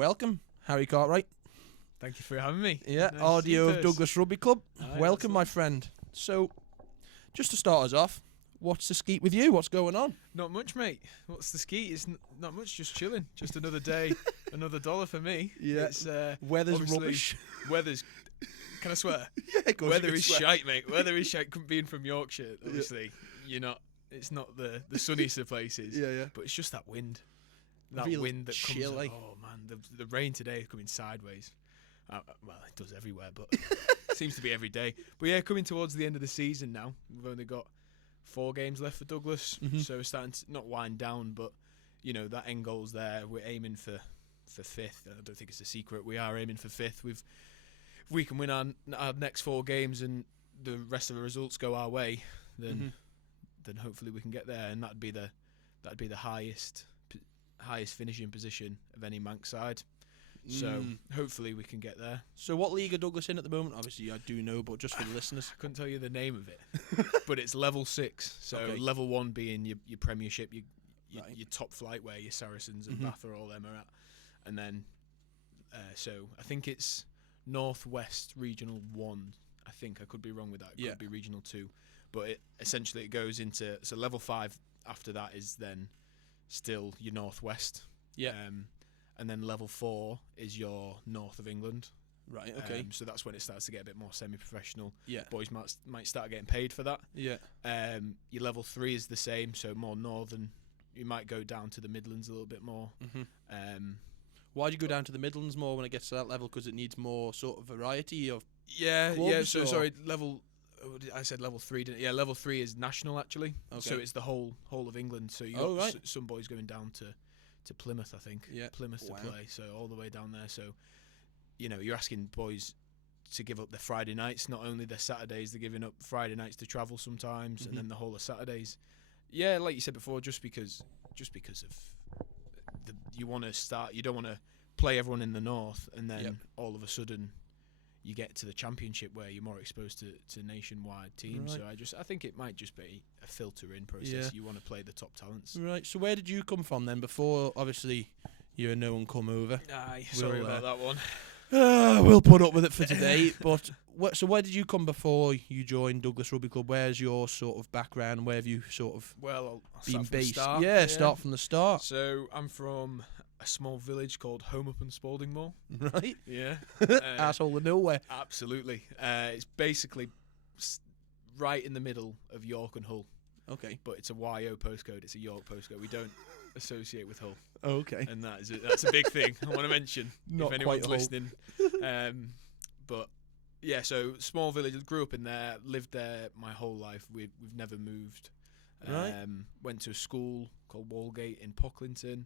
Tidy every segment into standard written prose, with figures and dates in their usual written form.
welcome, Harry Cartwright. Thank you for having me. Yeah, Nice audio of to Douglas Rugby Club. Aye, Welcome, my friend. So, just to start us off, what's the skeet with you? What's going on? Not much, mate. What's the Skeet? It's not much, just chilling. Just another day, another dollar for me. Yeah. It's, Weather's obviously, rubbish. Weather's... Can I swear? Yeah, of course Weather you can is swear. shite, mate. Weather is shite. Being from Yorkshire, obviously, you're not... It's not the sunniest of places. Yeah. But it's just that wind. That Real wind that chilly. comes... Oh, man. The rain today is coming sideways. Well, it does everywhere, but seems to be every day. But yeah, coming towards the end of the season now. We've only got 4 games left for Douglas, so we're starting to not wind down, but you know that end goal's there. We're aiming for 5th. I don't think it's a secret. We are aiming for 5th. If we can win our next 4 games and the rest of the results go our way, then hopefully we can get there, and that'd be the highest finishing position of any Manx side. So hopefully we can get there. So what league are Douglas in at the moment? Obviously I do know, but just for the listeners. I couldn't tell you the name of it, but it's level 6. So Okay. level 1 being your Premiership, your Right. top flight where your Saracens and Bath or all them are at, and then so I think it's Northwest Regional 1. I think I could be wrong with that. It could be Regional 2, but essentially it goes into level 5. After that is then still your Northwest. Yeah. And then level 4 is your North of England. Right. Okay. So that's when it starts to get a bit more semi-professional. Yeah. Boys might start getting paid for that. Yeah. Your level 3 is the same, so more northern. You might go down to the Midlands a little bit more. Why do you go down to the Midlands more when it gets to that level? Because it needs more sort of variety of. Yeah. clubs, So or- sorry, I said level 3, didn't I? Yeah, level 3 is national actually. Okay. So it's the whole of England. So you Oh, got right. some boys going down to Plymouth, I think. Yeah. Plymouth Wow. to play. So all the way down there. So you know, you're asking boys to give up their Friday nights, not only their Saturdays. They're giving up Friday nights to travel sometimes, and then the whole of Saturdays. Yeah, like you said before, just because of you want to start. You don't want to play everyone in the north, and then all of a sudden you get to the championship where you're more exposed to nationwide teams. Right. So I think it might just be a filter in process. Yeah. You want to play the top talents. Right. So where did you come from then? Before obviously you're no one come over. Aye, sorry We'll, about that one. We'll put up with it for today. But so where did you come before you joined Douglas Rugby Club? Where's your sort of background? Where have you sort of Well, I'll been start from the based? start. Yeah, start from the start. So I'm from a small village called Home Up and Spaldingmore. Right. Yeah. Asshole of nowhere. Absolutely. It's basically right in the middle of York and Hull, Okay. but it's a YO postcode. It's a York postcode. We don't associate with Hull, Okay. and that's a big thing I want to mention Not if quite anyone's Hull. listening. But yeah, so small village. Grew up in there. Lived there my whole life. We've never moved. Right. Went to a school called Walgate in Pocklington.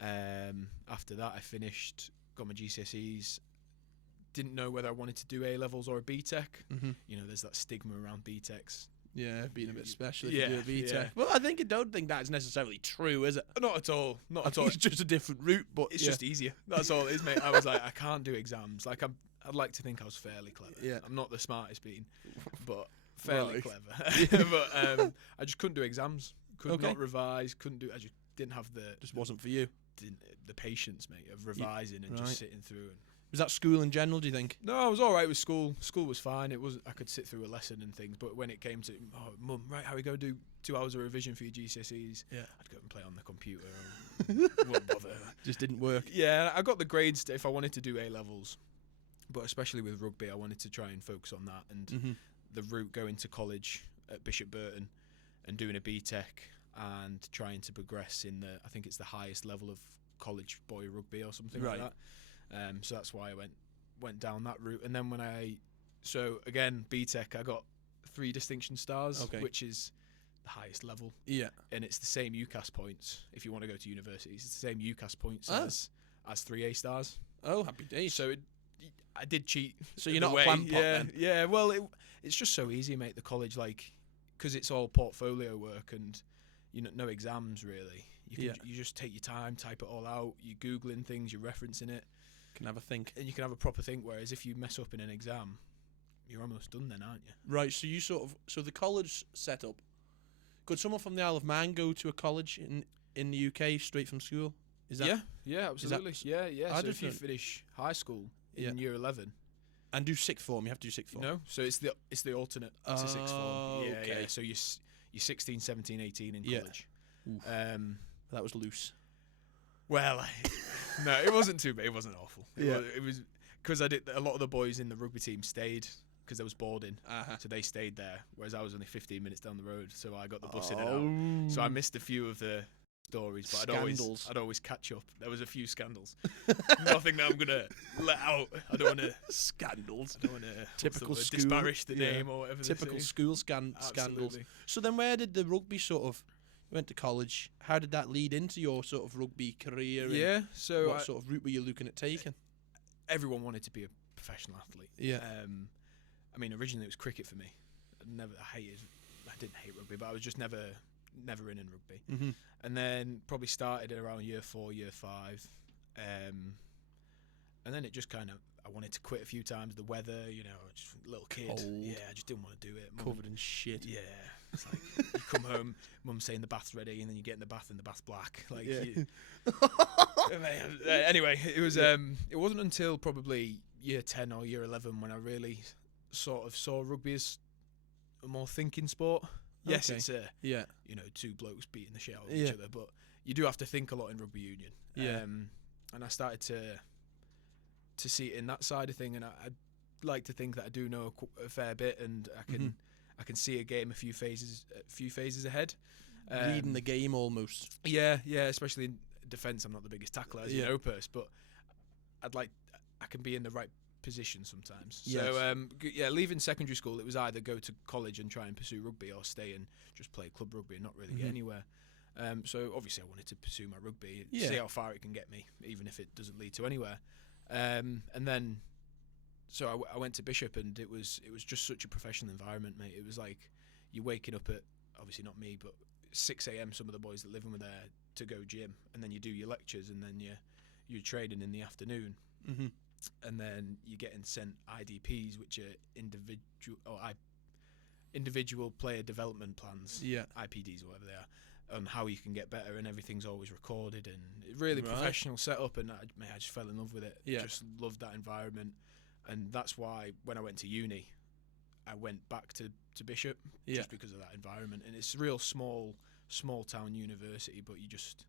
After that, I finished, got my GCSEs. Didn't know whether I wanted to do A-levels or a BTEC. You know, there's that stigma around BTECs. Yeah, being a bit special if Yeah, you do a BTEC. yeah. Well, I don't think that's necessarily true, is it? Not at all. Not I at think all. it's just a different route, but It's just easier. That's all it is, mate. I was like, I can't do exams. Like, I'd like to think I was fairly clever. Yeah. I'm not the smartest being, but fairly Right. clever. But I just couldn't do exams. Could Okay. not revise. Couldn't do. I just didn't have just wasn't for you. the patience, mate, of revising and right. just sitting through. And Was that school in general, do you think? no, I was all right with school. School was fine. It was I could sit through a lesson and things. But when it came to, Mum, right, how we go do 2 hours of revision for your GCSEs? Yeah. I'd go and play on the computer. And wouldn't bother. Just didn't work. Yeah, I got the grades if I wanted to do A-levels, but especially with rugby, I wanted to try and focus on that. And the route going to college at Bishop Burton and doing a BTEC and trying to progress in I think it's the highest level of college boy rugby or something like Right. that. So that's why I went down that route. And then so again, BTEC, I got 3 distinction stars, Okay. which is the highest level. Yeah. And it's the same UCAS points if you want to go to universities. It's the same UCAS points Oh. as 3 A stars. Oh, happy days. So I did cheat. So you're in a not a way. plant pot yeah, then? Yeah, well, it's just so easy, mate, the college, like, because it's all portfolio work and, you know, no exams, really. You just take your time, type it all out, you're Googling things, you're referencing it. Can have a think. And you can have a proper think, whereas if you mess up in an exam, you're almost done then, aren't you? Right, so you so the college setup, could someone from the Isle of Man go to a college in the UK straight from school? Is that Yeah, absolutely. Yeah. I So if you just finish high school Yeah. in year 11, and do sixth form? You have to do sixth form. no, so it's the alternate to sixth form. Yeah, okay. yeah. So you're 16, 17, 18 in Yeah. college. Oof. That was loose. Well, no, it wasn't too bad. It wasn't awful. Yeah. It was because I did a lot of the boys in the rugby team stayed because there was boarding, so they stayed there. Whereas I was only 15 minutes down the road, so I got the bus in and out. So I missed a few of the stories, but I'd always catch up. There was a few scandals. Nothing that I'm gonna let out. I don't want to scandals. I don't want to Typical school. disparage the name or whatever. Typical school scandals. Absolutely. So then, where did the rugby sort of? You went to college. How did that lead into your sort of rugby career? And Yeah. So what sort of route were you looking at taking? everyone wanted to be a professional athlete. Yeah. I mean, originally it was cricket for me. I didn't hate rugby, but I was just never in rugby. Mm-hmm. And then probably started at around year 4, year 5. And then it just kind of, I wanted to quit a few times. The weather, just a little kid. Cold. Yeah, I just didn't want to do it. Covered in shit. Yeah. It's like, you come home, mum's saying the bath's ready, and then you get in the bath and the bath's black. Like, Yeah. Anyway, it was. It wasn't until probably year 10 or year 11 when I really sort of saw rugby as a more thinking sport. Yes, Okay. it's Yeah. two blokes beating the shit out of Yeah. each other, but you do have to think a lot in rugby union. Yeah. And I started to see it in that side of thing, and I'd like to think that I do know a fair bit, and I can see a game a few phases ahead. Reading the game almost. Yeah, especially in defence. I'm not the biggest tackler, as you know, Purse, but I can be in the right position sometimes. Yes. So, leaving secondary school, it was either go to college and try and pursue rugby, or stay and just play club rugby and not really get anywhere. So obviously I wanted to pursue my rugby, see how far it can get me, even if it doesn't lead to anywhere. And then, so I went to Bishop, and it was just such a professional environment, mate. It was like you're waking up at, obviously not me, but 6 a.m. some of the boys that live in were there to go gym, and then you do your lectures, and then you're training in the afternoon, and then you're getting sent IDPs, which are individual player development plans, IPDs or whatever they are, on how you can get better, and everything's always recorded, and really professional setup, and I just fell in love with it. Just loved that environment, and that's why when I went to uni, I went back to Bishop just because of that environment. And it's a real small town university, but you just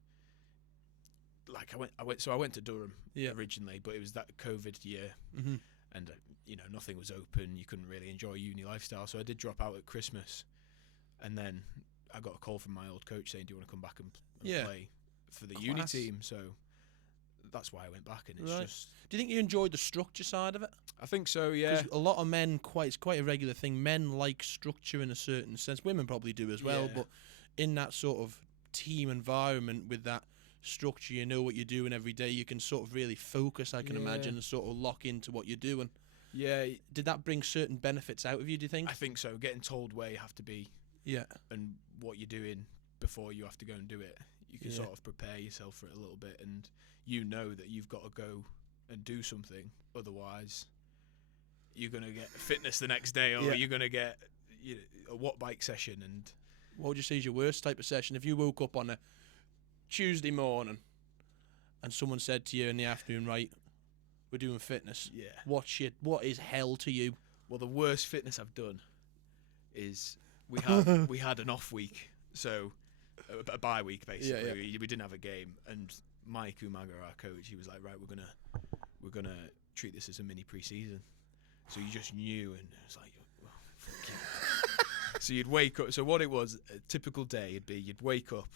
like I went to Durham originally, but it was that COVID year, and nothing was open. You couldn't really enjoy uni lifestyle, so I did drop out at Christmas, and then I got a call from my old coach saying, "Do you want to come back and play for the uni team?" So that's why I went back, and it's just. Do you think you enjoyed the structure side of it? I think so, yeah. 'Cause a lot of men, it's quite a regular thing. Men like structure in a certain sense. Women probably do as well, but in that sort of team environment with that structure, you know what you're doing every day. You can sort of really focus, I can imagine, and sort of lock into what you're doing. Yeah. Did that bring certain benefits out of you, do you think? I think so. Getting told where you have to be. Yeah. And what you're doing before you have to go and do it. You can sort of prepare yourself for it a little bit, and you know that you've got to go and do something. Otherwise, you're going to get fitness the next day, or you're going to get a watt bike session. And what would you say is your worst type of session? If you woke up on a Tuesday morning and someone said to you in the afternoon, right, we're doing fitness. Yeah. What is hell to you? Well, the worst fitness I've done is we had an off week, so a bye week basically. We didn't have a game, and Mike Umaga, our coach, he was like, right, we're gonna treat this as a mini pre-season. So you just knew, and it was like, well, fuck you. So you'd wake up. So what it was, a typical day would be, you'd wake up,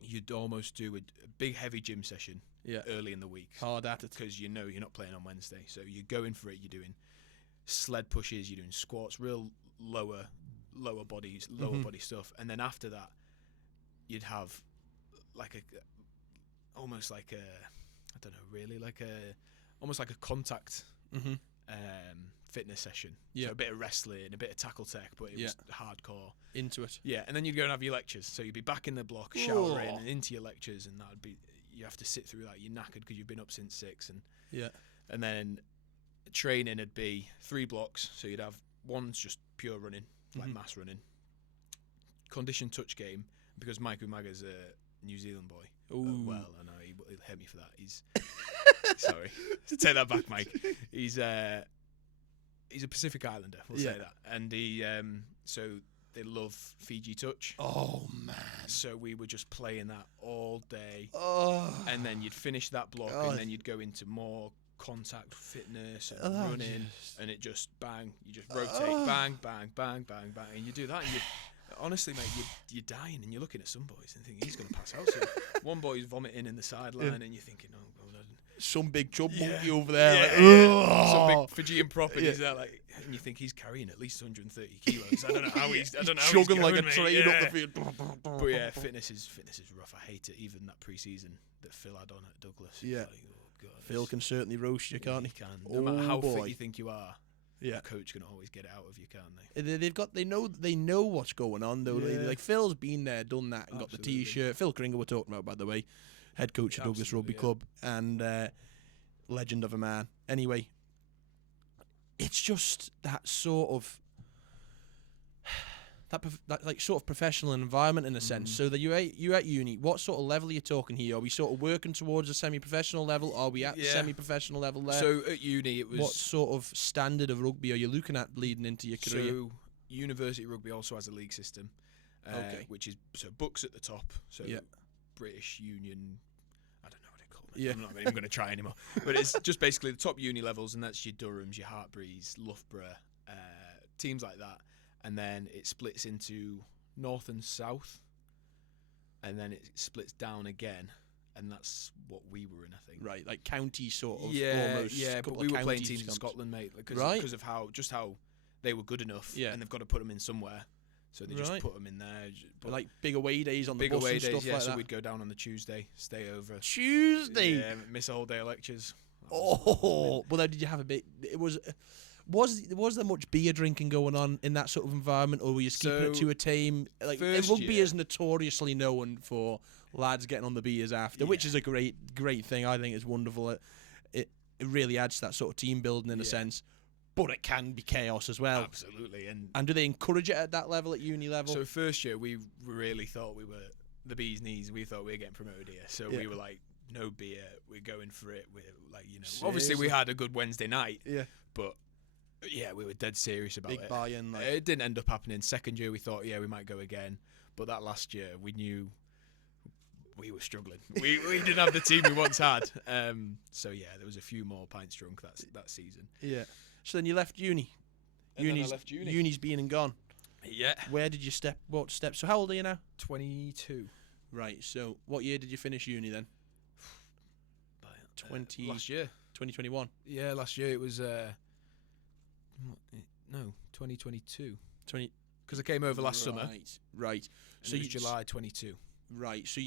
you'd almost do a big heavy gym session early in the week. Hard at it. Because you're not playing on Wednesday. So you're going for it, you're doing sled pushes, you're doing squats, real lower body stuff. And then after that, you'd have almost like a contact fitness session. So a bit of wrestling, a bit of tackle tech, but it was hardcore. Into it. Yeah, and then you'd go and have your lectures. So you'd be back in the block, showering, and into your lectures, and you have to sit through that. You're knackered because you've been up since 6, and then training would be 3 blocks. So you'd have one's just pure running, like mass running, condition touch game, because Mike Umaga's New Zealand boy. Ooh. Well, I know he'll hate me for that. He's sorry, take that back, Mike. He's a Pacific Islander. We'll say that, and he so they love Fiji touch. Oh man! So we were just playing that all day, And then you'd finish that block, and then you'd go into more contact fitness and running, and it just bang. You just rotate, bang, bang, bang, bang, bang, and you do that, and you. Honestly, mate, you're dying, and you're looking at some boys and thinking he's going to pass out. So one boy's vomiting in the sideline, and you're thinking, oh god, some big chub monkey over there, some big Fijian prop, and he's there like, and you think he's carrying at least 130 kilos. I don't know how he's chugging like a going, train up the field. But yeah, fitness is rough. I hate it. Even that pre-season that Phil had on at Douglas. Yeah, like, oh god, Phil can certainly roast you, can't he? He can. No matter how fit you think you are. Yeah, the coach can always get it out of you, can't they? They know what's going on though. Yeah. Like Phil's been there, done that, and got the T-shirt. Phil Cringer we're talking about, by the way, head coach of Douglas Rugby Club and legend of a man. Anyway, it's just that sort of that like sort of professional environment in a sense. So that you're at uni. What sort of level are you talking here? Are we sort of working towards a semi-professional level? Are we at the semi-professional level there? So at uni, it was what sort of standard of rugby are you looking at leading into your career? So university rugby also has a league system, which is books at the top. So British Union. I don't know what they call it. I'm not even going to try anymore. But it's just basically the top uni levels, and that's your Durhams, your Hartbury's, Loughborough, teams like that. And then it splits into north and south, and then it splits down again, and that's what we were in, I think. Right, like county sort of. Almost. Yeah, but we were playing teams in Scotland, mate, because of how they were good enough, and they've got to put them in somewhere, so they just put them in there. But like big away days on the bus and stuff like that. So we'd go down on the Tuesday, stay over. Tuesday. Yeah, miss a whole day of lectures. Well, then did you have a bit? Was there much beer drinking going on in that sort of environment, or were you keeping it to a tame? Like rugby is notoriously known for lads getting on the beers after, which is a great thing. I think it's wonderful. It really adds to that sort of team building in a sense, but it can be chaos as well. Absolutely, and do they encourage it at that level, at uni level? So first year we really thought we were the bee's knees. We thought we were getting promoted here, so we were like, no beer, we're going for it. We're like, Seriously? Obviously we had a good Wednesday night, but. Yeah, we were dead serious about it. Big buy-in. Like. It didn't end up happening. Second year, we thought, we might go again. But that last year, we knew we were struggling. We didn't have the team we once had. So, there was a few more pints drunk that season. Yeah. So then you left uni. Uni's been and gone. Yeah. Where did you step? What steps? So how old are you now? 22. Right. So what year did you finish uni then? Last year. 2021. Yeah, last year it was... 2022. Because I came over last summer. Right. So July 22. Right. So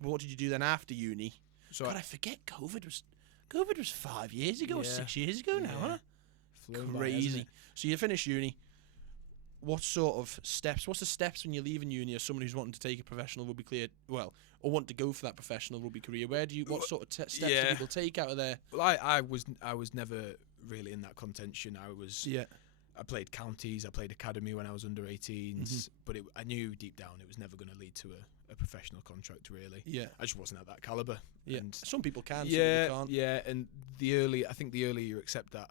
what did you do then after uni? So I forget COVID was 5 years ago or 6 years ago now, huh? Crazy. So you finished uni. What sort of steps? What's the steps when you're leaving uni as someone who's wanting to take a professional rugby career? Well, or want to go for that professional rugby career? What sort of steps do people take out of there? Well, I was never really in that contention. I played counties, I played academy when I was under 18s, but I knew deep down it was never going to lead to a professional contract, really. Yeah, I just wasn't at that caliber. Yeah, and some people can. Some people can't. Yeah, and I think the earlier you accept that.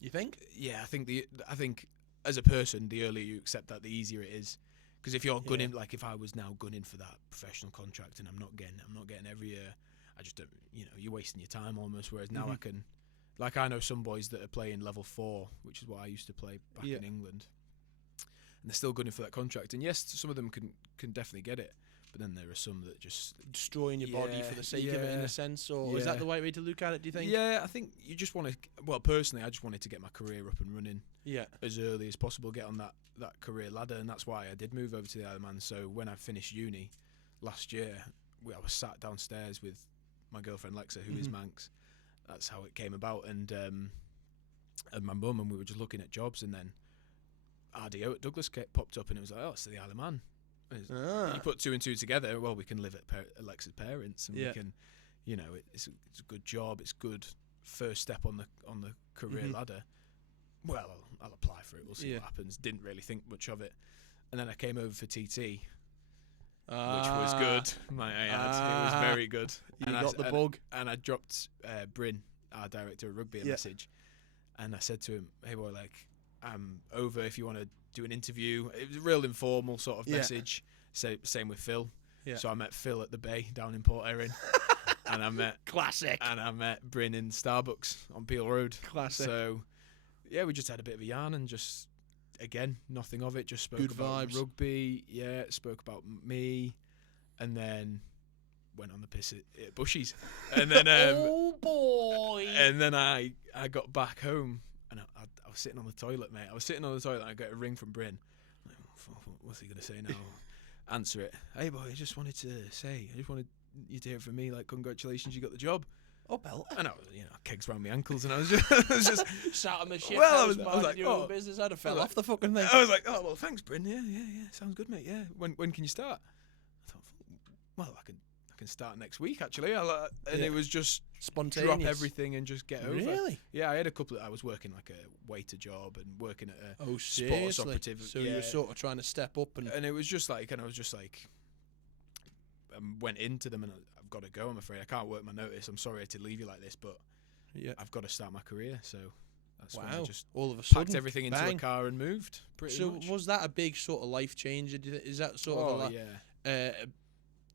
You think? Yeah, I think as a person, the earlier you accept that, the easier it is. Because if you're gunning, like if I was now gunning for that professional contract and I'm not getting every year, I just don't. You're wasting your time almost. Whereas now I can. Like, I know some boys that are playing level 4, which is what I used to play back in England, and they're still gunning for that contract. And yes, some of them can definitely get it, but then there are some that just destroying your body for the sake of it, in a sense. Or is that the right way to look at it? Do you think? Yeah, I think you just want to. Well, personally, I just wanted to get my career up and running. Yeah. As early as possible, get on that career ladder, and that's why I did move over to the Isle of Man. So when I finished uni last year, I was sat downstairs with my girlfriend Lexa, who is Manx. That's how it came about, and my mum, and we were just looking at jobs, and then RDO at Douglas popped up, and it was like, oh, it's the Isle of Man. You put two and two together, well, we can live at Alexa's parents, and we can, it's a good job, it's good first step on the career ladder. Well, I'll apply for it, we'll see what happens. Didn't really think much of it, and then I came over for TT, was good. Might I add, it was very good. You got the bug. And I dropped Bryn, our director of rugby, a message, and I said to him, "Hey boy, like I'm over if you want to do an interview." It was a real informal sort of message. Same with Phil. Yeah. So I met Phil at the Bay down in Port Erin. And I met Bryn in Starbucks on Peel Road. Classic. So yeah, we just had a bit of a yarn and just again nothing of it. Just spoke good about vibes. Rugby. Yeah, spoke about me, and then went on the piss at Bushies. And then oh boy. And then I got back home and I was sitting on the toilet, mate. I was sitting on the toilet and I got a ring from Bryn. I'm like, what's he gonna say now? Answer it. Hey boy, I just wanted to say, I just wanted you to hear from me, like, congratulations, you got the job. Oh, belt. And I was, kegs around my ankles, and I was just sat on the shit. Well, I was like, your own business. I'd have fell off the fucking thing. I was like, oh well, thanks, Bryn. Yeah, sounds good, mate. Yeah, when can you start? I thought, well, I can start next week actually. And it was just spontaneous. Drop everything and just get over. Really? Yeah, I had a couple. I was working like a waiter job and working at a seriously? sports operative. So you were sort of trying to step up, and it was just like, and I was just like, went into them and I've got to go. I'm afraid I can't work my notice. I'm sorry to leave you like this, but I've got to start my career. So that's when I just all of a sudden packed everything into a car and moved. Pretty much. Was that a big sort of life change? Is that sort of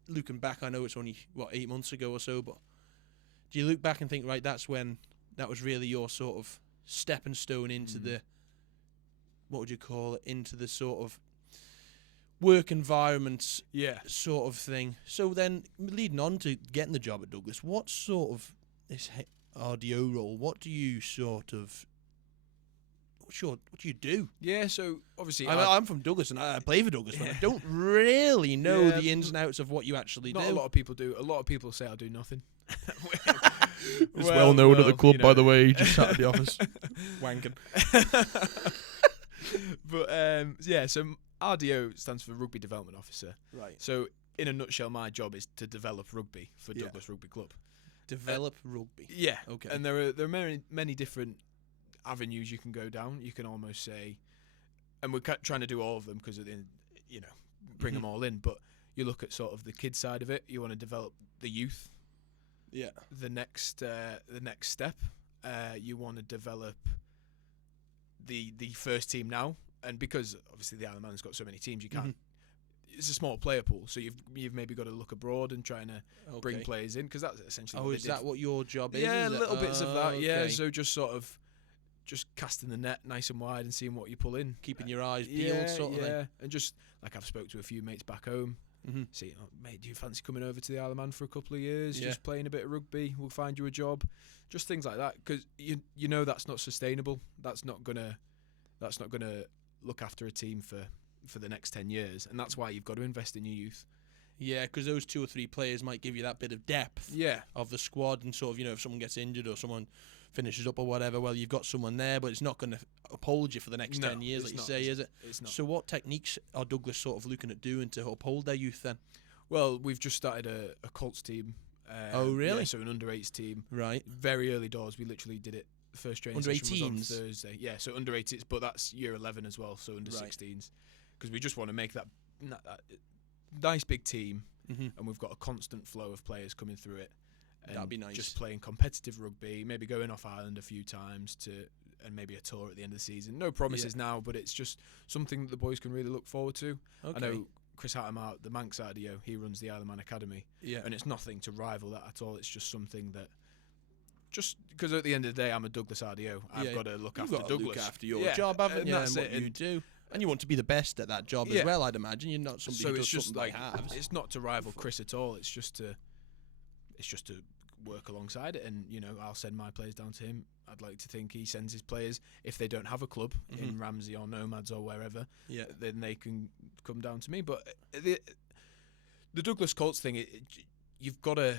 looking back? I know it's only 8 months ago or so, but do you look back and think, right, that's when that was really your sort of stepping stone into the, what would you call it, into the sort of work environment sort of thing? So then, leading on to getting the job at Douglas, what sort of this RDO role, what do you do? Yeah, so obviously I'm from Douglas and I play for Douglas, but I don't really know the ins and outs of what you actually do. Not a lot of people do. A lot of people say I do nothing. It's well known at the club, by the way. He just sat at the office wanking. But so RDO stands for Rugby Development Officer. Right. So in a nutshell, my job is to develop rugby for Douglas Rugby Club. Develop rugby. Yeah. Okay. And there are many different avenues you can go down. You can almost say, and we're trying to do all of them because bring them all in. But you look at sort of the kid side of it. You want to develop the youth. Yeah. The next step, you want to develop the first team now, and because obviously the Isle of Man's got so many teams, you can't. It's a small player pool, so you've maybe got to look abroad and trying to bring players in, because that's essentially. Oh, is that what your job is? Yeah, little bits of that. Okay. Yeah, so just sort of casting the net nice and wide and seeing what you pull in, keeping your eyes peeled, sort of thing. And just like I've spoke to a few mates back home. See, mate, do you fancy coming over to the Isle of Man for a couple of years, just playing a bit of rugby? We'll find you a job, just things like that, because you know that's not sustainable. That's not gonna look after a team for the next 10 years, and that's why you've got to invest in your youth. Yeah, because those 2 or 3 players might give you that bit of depth of the squad, and sort of, if someone gets injured or someone finishes up or whatever, well, you've got someone there, but it's not going to uphold you for the next 10 years, like you say, is it? It's not. So what techniques are Douglas sort of looking at doing to uphold their youth then? Well, we've just started a Colts team. Oh, really? Yeah, so an under-8s team. Right. Very early doors. We literally did it. The first training under session 18s? was on Thursday. Yeah, so under-8s, but that's year 11 as well, so under-16s. Because we just want to make that nice big team, and we've got a constant flow of players coming through it. And that'd be nice. Just playing competitive rugby, maybe going off Ireland a few times and maybe a tour at the end of the season. No promises now, but it's just something that the boys can really look forward to. Okay. I know Chris Hattemer, the Manx RDO, he runs the Isle of Man Academy, and it's nothing to rival that at all. It's just something that, just because at the end of the day, I'm a Douglas RDO. I've got to look after Douglas. Look after your job, haven't you? That's and what you do. And you want to be the best at that job as well, I'd imagine. You're not somebody who does something like halves. It's not to rival Chris at all. It's just to work alongside it, and I'll send my players down to him. I'd like to think he sends his players, if they don't have a club in Ramsey or Nomads or wherever, then they can come down to me. But the Douglas Colts thing, you've got to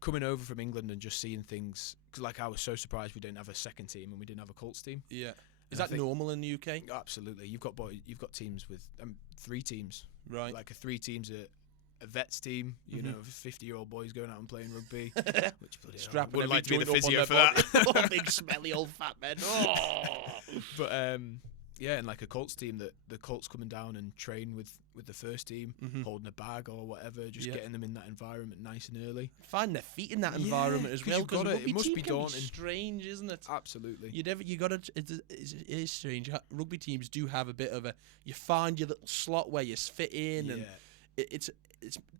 coming over from England and just seeing things, because like I was so surprised we didn't have a second team and we didn't have a Colts team. Yeah. Is that normal in the UK? Absolutely. You've got teams with 3 teams, right? Like 3 teams, a vets team, 50-year-old boys going out and playing rugby. Which strapping wouldn't like to be the physio for that. Big smelly old fat men. Oh. But Yeah, and like a Colts team, that the Colts coming down and train with the first team, holding a bag or whatever, just getting them in that environment nice and early. Finding their feet in that environment as well, because it must be daunting. Strange, isn't it? Absolutely. You got to. It is strange. Rugby teams do have a bit of a. You find your little slot where you fit in, and it's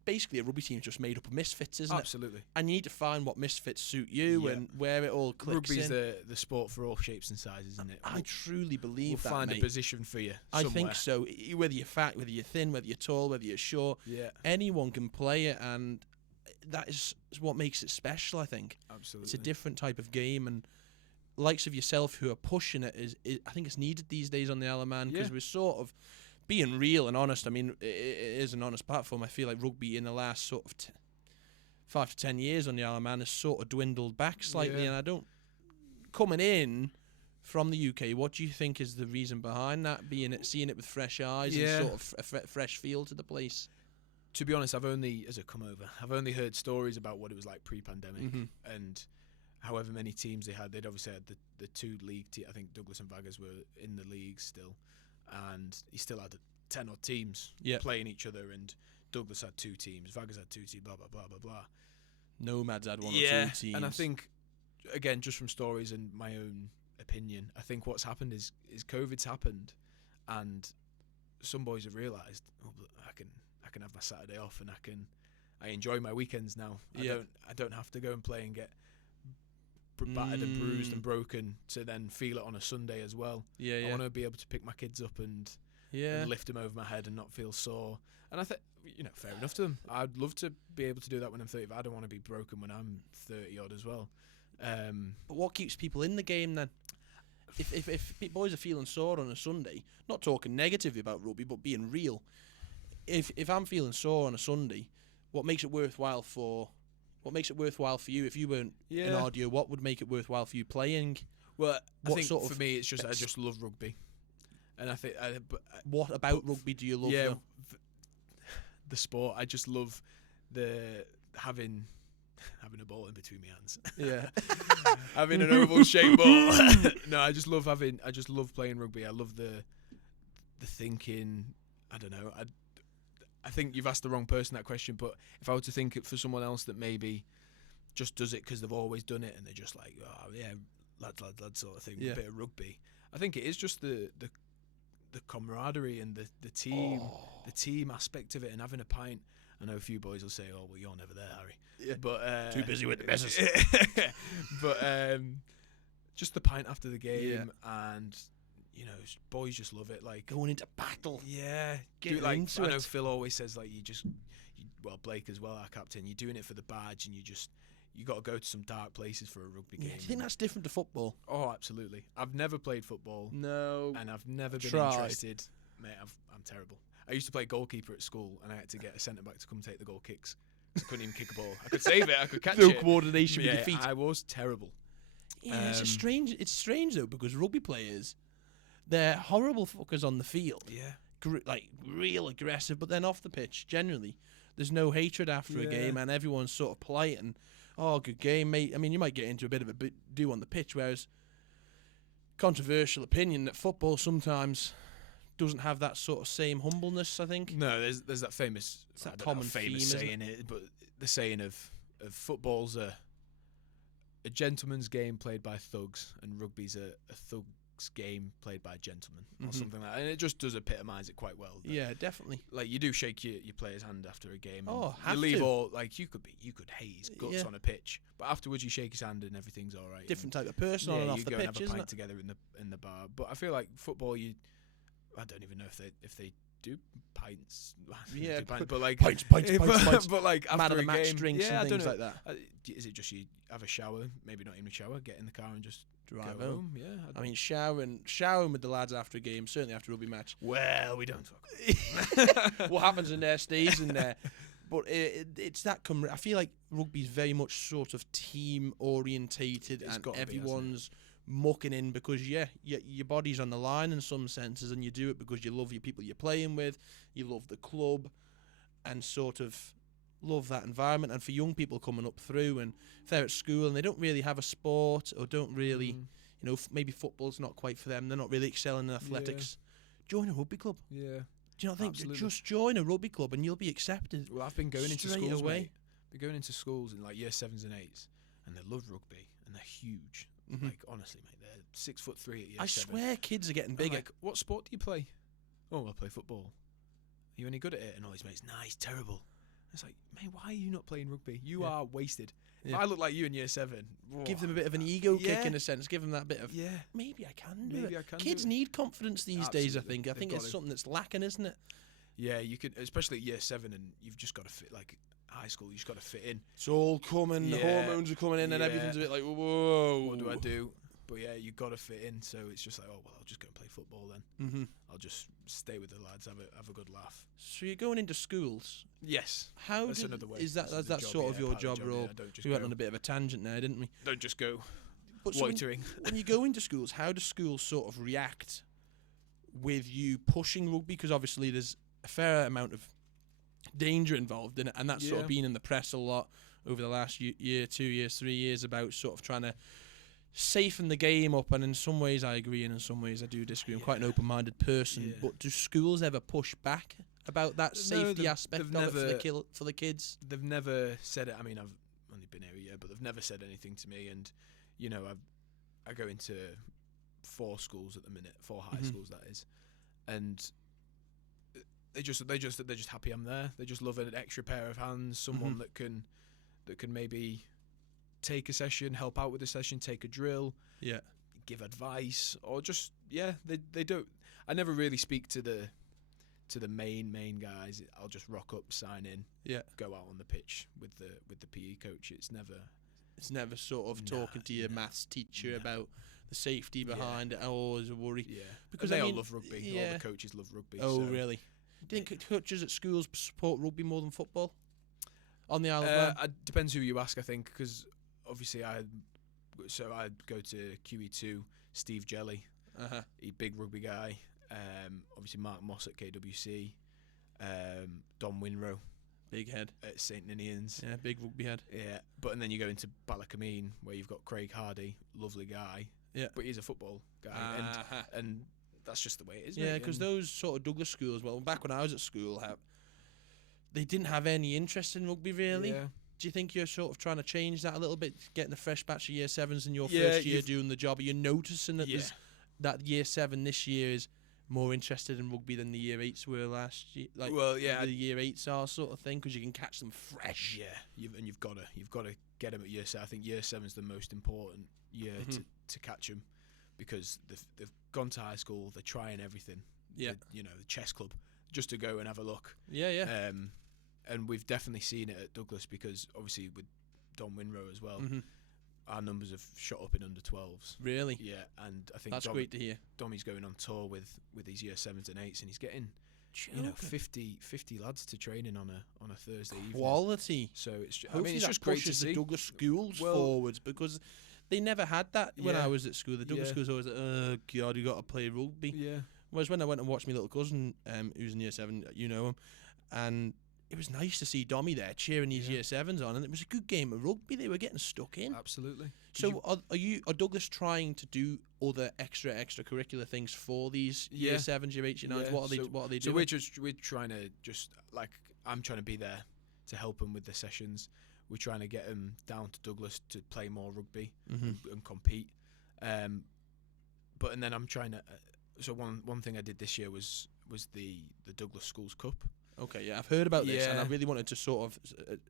basically a rugby team just made up of misfits, isn't it? Absolutely. And you need to find what misfits suit you and where it all clicks. Rugby's the sport for all shapes and sizes, isn't it? I truly believe we'll find a position for you somewhere. I think so. Whether you're fat, whether you're thin, whether you're tall, whether you're short, anyone can play it, and that is what makes it special, I think. Absolutely. It's a different type of game, and likes of yourself who are pushing it I think it's needed these days on the Isle of Man, because we're sort of being real and honest. I mean, it is an honest platform. I feel like rugby in the last sort of 5 to 10 years on the Isle of Man has sort of dwindled back slightly, and I don't... Coming in from the UK, what do you think is the reason behind that, seeing it with fresh eyes and sort of a fresh feel to the place? To be honest, I've only heard stories about what it was like pre-pandemic, and however many teams they had. They'd obviously had the two league teams. I think Douglas and Vaggers were in the league still, and he still had 10 odd teams playing each other, and Douglas had 2 teams, Vaggers had 2 teams, blah blah blah blah blah. Nomads had 1 or 2 teams, and I think, again, just from stories and my own opinion, I think what's happened is COVID's happened, and some boys have realised, I can have my Saturday off, and I enjoy my weekends now. I don't have to go and play and get battered and bruised and broken to then feel it on a Sunday as well. I want to be able to pick my kids up and lift them over my head and not feel sore. And I think, fair enough to them. I'd love to be able to do that when I'm 30. I don't want to be broken when I'm 30 odd as well. But what keeps people in the game then? If boys are feeling sore on a Sunday, not talking negatively about rugby, but being real. If I'm feeling sore on a Sunday, what makes it worthwhile for you? If you weren't in audio, what would make it worthwhile for you playing? Well, I think for me, it's just I just love rugby, and I think. What about rugby do you love? Yeah, the sport. I just love having a ball in between my hands. Yeah, having an oval shaped ball. No, I just love playing rugby. I love the thinking. I don't know. I think you've asked the wrong person that question, but if I were to think it for someone else that maybe just does it because they've always done it and they're just like, oh yeah, lad sort of thing, a bit of rugby. I think it is just the camaraderie and the team aspect of it, and having a pint. I know a few boys will say, oh well, you're never there, Harry. Yeah. But too busy with the business. But just the pint after the game, and boys just love it. Like going into battle. Yeah, getting into I it. know Phil always says, like, Blake as well, our captain. You're doing it for the badge, and you got to go to some dark places for a rugby game. Do you think that's different to football? Oh, absolutely. I've never played football. No, and I've never been interested. Mate, I'm terrible. I used to play goalkeeper at school, and I had to get a centre back to come take the goal kicks. I couldn't even kick a ball. I could save it. I could catch it. No coordination with your feet. I was terrible. Yeah, it's strange. It's strange though, because rugby players, they're horrible fuckers on the field. Yeah. Like real aggressive, but then off the pitch, generally, there's no hatred after a game, and everyone's sort of polite and, oh, good game, mate. I mean, you might get into a bit of a do on the pitch, whereas controversial opinion that football sometimes doesn't have that sort of same humbleness, I think. No, there's that famous, famous saying, but the saying of football's a gentleman's game played by thugs, and rugby's a thug's game played by gentlemen, or something like that. And it just does epitomise it quite well. Yeah, definitely. Like, you do shake your player's hand after a game. Oh, you leave all, like, you could haze guts on a pitch, but afterwards you shake his hand and everything's all right. Different type of person on and off the pitch, you go and have a pint it? together in the bar. But I feel like football, I don't even know if they do pints. Yeah, but like pints. But like after man of the a match game, drinks and things like that. Is it just you have a shower? Maybe not even a shower. Get in the car and just drive go home. Yeah. I mean, showering with the lads after a game, certainly after a rugby match. Well, we don't talk. What happens in there stays in there. But it's that. I feel like rugby's very much sort of team orientated, and everyone's mucking in because your body's on the line in some senses, and you do it because you love your people you're playing with, you love the club, and sort of love that environment. And for young people coming up through, and if they're at school and they don't really have a sport or don't really maybe football's not quite for them. They're not really excelling in athletics. Join a rugby club. Yeah. Do you not think Absolutely. just join a rugby club and you'll be accepted? Well, I've been going into straight schools, away. mate. Been going into schools in like year 7s and 8s, and they love rugby and they're huge. Mhm. Like honestly, mate, they're 6'3" at year I 7. swear, kids are getting I'm bigger. like, what sport do you play? Oh, I play football. Are you any good at it? And all his mates, nah, he's terrible. It's like, mate, why are you not playing rugby? You are wasted. If Yeah. I look like you in year 7, Give them a bit of an ego kick Yeah. in a sense. Give them that bit of yeah, maybe I can do maybe it. I can. Kids do it. need confidence these days. I Absolutely. think. I They've think got it's to. something that's lacking, isn't it? Yeah, you could, especially at year 7, and you've just got to fit like high school. You just got to fit in. It's all coming. The Yeah. hormones are coming in, and Yeah. everything's a bit like whoa. What do I do? But yeah, you got to fit in. So it's just like, oh well, I'll just go and play football then. Mm-hmm. I'll just stay with the lads, have a good laugh. So you're going into schools. Yes, How that's did, another way. is That's that the that's job, sort of yeah, your part job the role? Yeah, don't just We went go, on a bit of a tangent there, didn't we? don't just go But so loitering. when you go into schools, how do schools sort of react with you pushing rugby? Because obviously there's a fair amount of danger involved in it, and that's sort of Yeah. been in the press a lot over the last year, 2 years, 3 years about sort of trying to safeten the game up. And in some ways I agree, and in some ways I do disagree. I'm quite an open-minded person, Yeah. but do schools ever push back about that safety they've- aspect they've of it never- for the kids? They've never said it. I mean, I've only been here a year, but they've never said anything to me. And you know, I go into 4 schools at the minute, 4 high Mhm. schools that is, and they're just happy I'm there. They just love an extra pair of hands, someone Mhm. that can maybe take a session, help out with a session, take a drill, Yeah. give advice, or just they don't. I never really speak to the main guys. I'll just rock up, sign in, Yeah. go out on the pitch with the PE coach. It's never sort of Nah, talking to your nah, maths teacher nah. about the safety Yeah. behind it. Always a worry. because Because, they I all mean, love rugby. All yeah. the coaches love rugby. Oh, so. really? Do you think coaches at schools support rugby more than football on the Isle of Man? It depends who you ask, I think, because obviously I go to QE2. Steve Jelly, Uh-huh. he big rugby guy. Obviously Mark Moss at KWC. Don Winrow Big head. at St Ninians. Yeah, big rugby head. Yeah, but and then you go into Ballacameen where you've got Craig Hardy, lovely guy. Yeah. But he's a football guy, Uh-huh. and that's just the way it is. Yeah, mate, because and- those sort of Douglas schools, well, back when I was at school, they didn't have any interest in rugby, really. Yeah. Do you think you're sort of trying to change that a little bit, getting a fresh batch of year 7s in your Yeah, first year you've- doing the job? Are you noticing that Yeah. that year 7 this year is more interested in rugby than the year 8s were last year? Like, Well, yeah, the year 8s are sort of thing, because you can catch them fresh. Yeah, you've got to get them at year 7. I think year 7 is the most important year Mhm. to catch them, because they've gone to high school, they're trying everything. Yeah. The chess club, just to go and have a look. Yeah, yeah. And we've definitely seen it at Douglas, because obviously with Don Winrow as well, hmm our numbers have shot up in under 12s. Really? Yeah, and I think That's great to hear. Dommy's going on tour with these year 7s and 8s, and he's getting 50 lads to training on a Thursday evening. Quality. So it's Hopefully it's that just great to pushes the see. Douglas schools Well- forwards, because they never had that when Yeah. I was at school. The Douglas Yeah. schools always like, oh God, you got to play rugby. Yeah. Whereas when I went and watched my little cousin, who's in year 7, you know him, and it was nice to see Dommy there cheering these Yeah. year 7s on, and it was a good game of rugby. They were getting stuck in. Absolutely. So are Douglas trying to do other extracurricular things for these year Yeah. 7s, year 8s, year 9s? Yeah, What are they So doing? we're trying to just like I'm trying to be there to help them with the sessions. We're trying to get them down to Douglas to play more rugby Mhm. and compete. But and then I'm trying to. So one thing I did this year was the Douglas Schools Cup. Okay, yeah, I've heard about this, and I Yeah. really wanted to sort of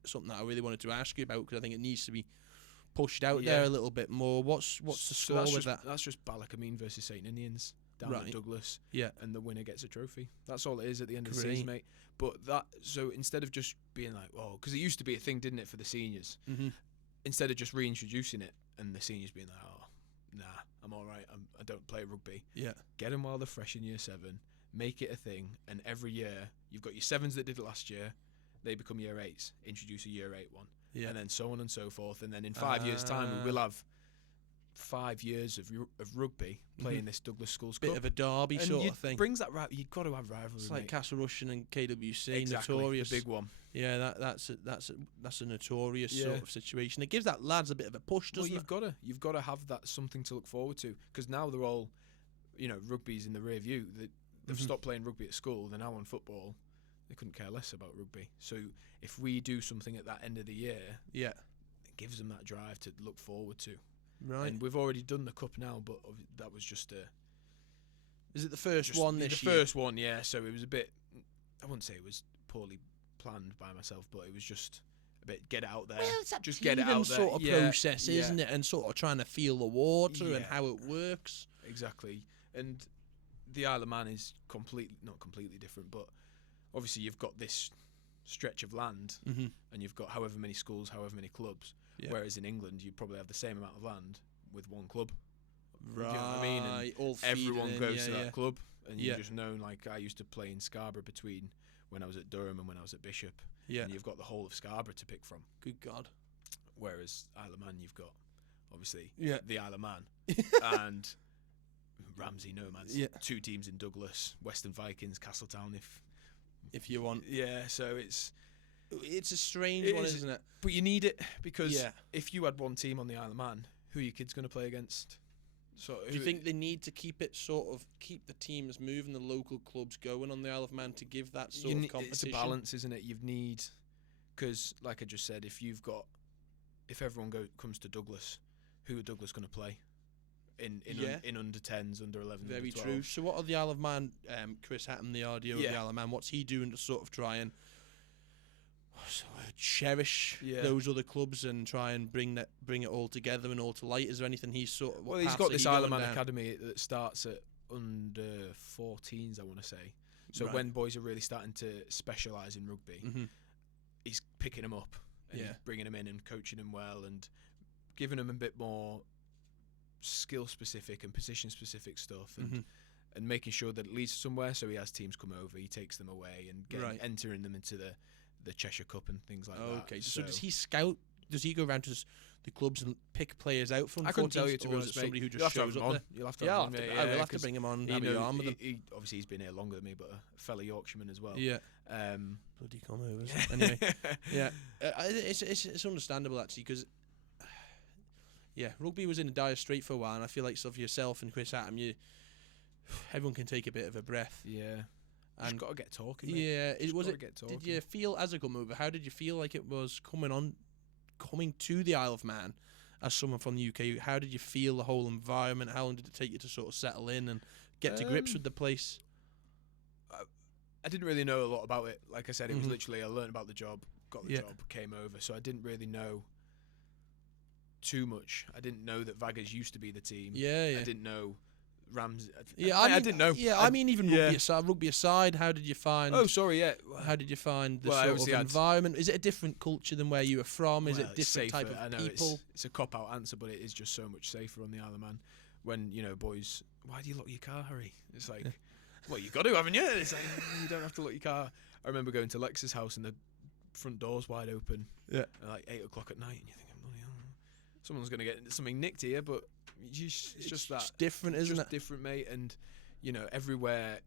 something that I really wanted to ask you about, because I think it needs to be pushed out Yeah. there a little bit more. What's the So score that's with just, that? That's just Ballacameen versus St Ninians down Right. at Douglas. Yeah. And the winner gets a trophy. That's all it is at the end of the Great. season, mate. But so instead of just being like, oh, because it used to be a thing, didn't it, for the seniors? Mm-hmm. Instead of just reintroducing it and the seniors being like, oh, nah, I'm all right, I don't play rugby. Yeah. Get them while they're fresh in year 7, make it a thing, and every year you've got your 7s that did it last year, they become year 8s, introduce a year 8 one, Yeah. and then so on and so forth, and then in 5 years' time we will have 5 years of rugby playing this Douglas Schools Bit Cup. of a derby And sort of thing. Brings that you've got to have rivalry. It's like mate. Castle Rushen and KWC, exactly, notorious. The big one. Yeah, that's a notorious Yeah. sort of situation. It gives that lads a bit of a push, doesn't it? You've got to have that something to look forward to, because now they're all, rugby's in the rear view. They've stopped playing rugby at school. They're now on football. They couldn't care less about rugby. So if we do something at that end of the year, Yeah. it gives them that drive to look forward to. Right. And we've already done the cup now, but that was just Is it the first one this the year? first one, yeah. So it was a bit. I wouldn't say it was poorly planned by myself, but it was just a bit get it out there. Well, it's that just get it teething out there. sort of Yeah, process, yeah. isn't it? And sort of trying to feel the water and Yeah. how it works. Exactly. And the Isle of Man is not completely different, but obviously you've got this stretch of land, Mm-hmm. and you've got however many schools, however many clubs. Yeah. Whereas in England, you probably have the same amount of land with one club. Right. You know what I mean? And all feeding everyone in, goes yeah, to that yeah. club, and you Yeah. just know. Like I used to play in Scarborough between when I was at Durham and when I was at Bishop, Yeah. and you've got the whole of Scarborough to pick from. Good God. Whereas Isle of Man, you've got obviously Yeah. the Isle of Man and Ramsey Nomads. Yeah. 2 teams in Douglas, Western Vikings, Castletown. If you want. Yeah, so it's It's a strange It one, is. isn't it? but you need it, because Yeah. if you had one team on the Isle of Man, who are your kids going to play against? So Do you think they need to keep the teams moving, the local clubs going on the Isle of Man to give that sort of competition? It's a balance, isn't it? You need, because like I just said, if everyone comes to Douglas, who are Douglas going to play in under 10s, under 11s? Very under 12s? true. So what are the Isle of Man, Chris Hatton, the RDO of the Yeah. Isle of Man, what's he doing to sort of try and cherish Yeah. those other clubs and try and bring it all together and all to light? Is there anything he's sort of... Well, he's got this Isle of Man academy that starts at under 14s, I want to say. So Right. when boys are really starting to specialise in rugby, Mm-hmm. he's picking them up and Yeah. he's bringing them in and coaching them well and giving them a bit more skill specific and position specific stuff, and making sure that it leads somewhere. So he has teams come over, he takes them away and Right. entering them into the Cheshire Cup and things like that. Okay, so does he scout? Does he go around to the clubs and pick players out from? I couldn't tell you, to be or is honest, it somebody mate. who You'll just have to have shows him up on. there? You'll have to Yeah, have I him will on, have to 'cause bring him on and he have a knows- yarn with him. he obviously he's been here longer than me, but a fellow Yorkshireman as well. Yeah. Bloody come over. Anyway, yeah, it's understandable actually, because rugby was in a dire strait for a while, and I feel like for yourself and Chris Hatton, everyone can take a bit of a breath. Yeah. Just And got to get talking. Mate. yeah, Just was gotta it? get talking. Did you feel as I come over? How did you feel like it was coming to the Isle of Man as someone from the UK? How did you feel the whole environment? How long did it take you to sort of settle in and get to grips with the place? I didn't really know a lot about it. Like I said, it was Mhm. literally I learned about the job, got the Yeah. job, came over. So I didn't really know too much. I didn't know that Vaggers used to be the team. Yeah. I didn't know Rams. Yeah, I didn't know. Yeah, I mean, even yeah. rugby aside, how did you find? Oh, sorry. Yeah. How did you find the Well, I sort obviously of had- environment? Is it a different culture than where you were from? Is Well, it it's different type safer. I of know people? It's a cop out answer, but it is just so much safer on the Isle of Man. When boys, why do you lock your car, Harry? It's like, well, you got to, haven't you? It's like, you don't have to lock your car. I remember going to Lex's house and the front door's wide open. Yeah. At like 8 o'clock at night, and you're thinking, bloody hell, someone's gonna get something nicked here. But it's just that. It's different, isn't just it? different, mate. And everywhere,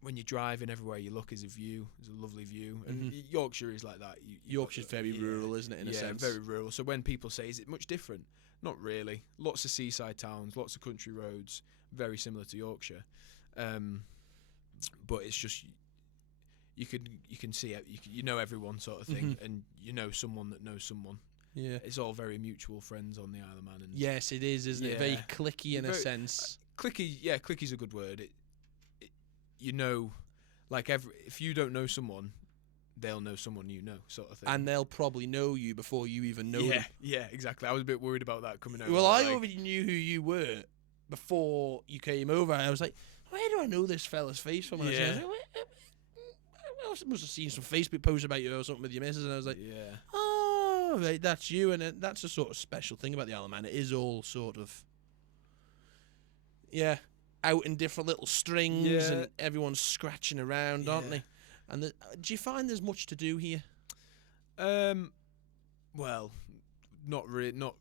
when you're driving, everywhere you look is a view. It's a lovely view. And Yorkshire is like that. Yorkshire's very rural, isn't it? In a sense. very rural. So when people say, "Is it much different?" Not really. Lots of seaside towns, lots of country roads, very similar to Yorkshire. But it's just you can see it. You know everyone sort of thing, and you know someone that knows someone. Yeah. It's all very mutual friends on the Isle of Man. And Yes, it is, isn't it? Very Yeah. clicky in a Very- sense. clicky, clicky's a good word. Like if you don't know someone, they'll know someone you know, sort of thing. And they'll probably know you before you even know them. Yeah, exactly. I was a bit worried about that coming over. Well, I like, already knew who you were before you came over. I was like, where do I know this fella's face from? And I was Yeah. like, I must have seen some Facebook posts about you or something with your missus, and I was like, yeah. oh, right, that's you. And that's a sort of special thing about the Isle of Man. It is all sort of, out in different little strings, Yeah. and everyone's scratching around, aren't Yeah. they? And do you find there's much to do here? Well, not really. Not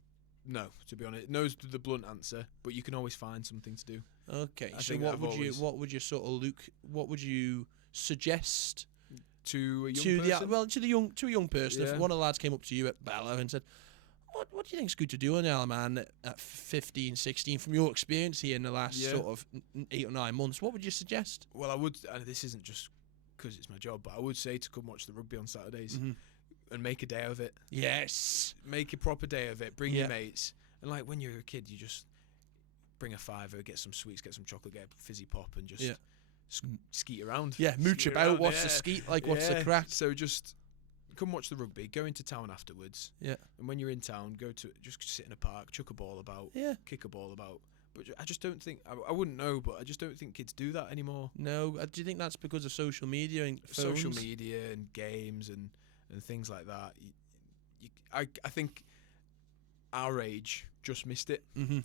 No, to be honest, no's the blunt answer, but you can always find something to do. Okay, I so think what I've would always- what would you sort of what would you suggest To a young to person? to a young person? If Yeah. one of the lads came up to you at Bella and said, what do you think's good to do on the Isle of Man at 15, 16, from your experience here in the last Yeah. sort of 8 or 9 months? What would you suggest? Well, I would, and this isn't just because it's my job, but I would say to come watch the rugby on Saturdays and make a day of it. Yes. Make a proper day of it. Bring Yeah. your mates, and like when you're a kid, you just bring a fiver, get some sweets, get some chocolate, get a fizzy pop, and just Yeah. skeet around. Yeah, mooch Skeet about. around, What's yeah. the skeet like? What's the Yeah. crack? So just come watch the rugby. Go into town afterwards. Yeah. And when you're in town, just sit in a park, chuck a ball about, Yeah. kick a ball about. But I just don't think I wouldn't know, but I just don't think kids do that anymore. No, do you think that's because of social media and phones? Social media and games and things like that. I think our age just missed it. Mm-hmm.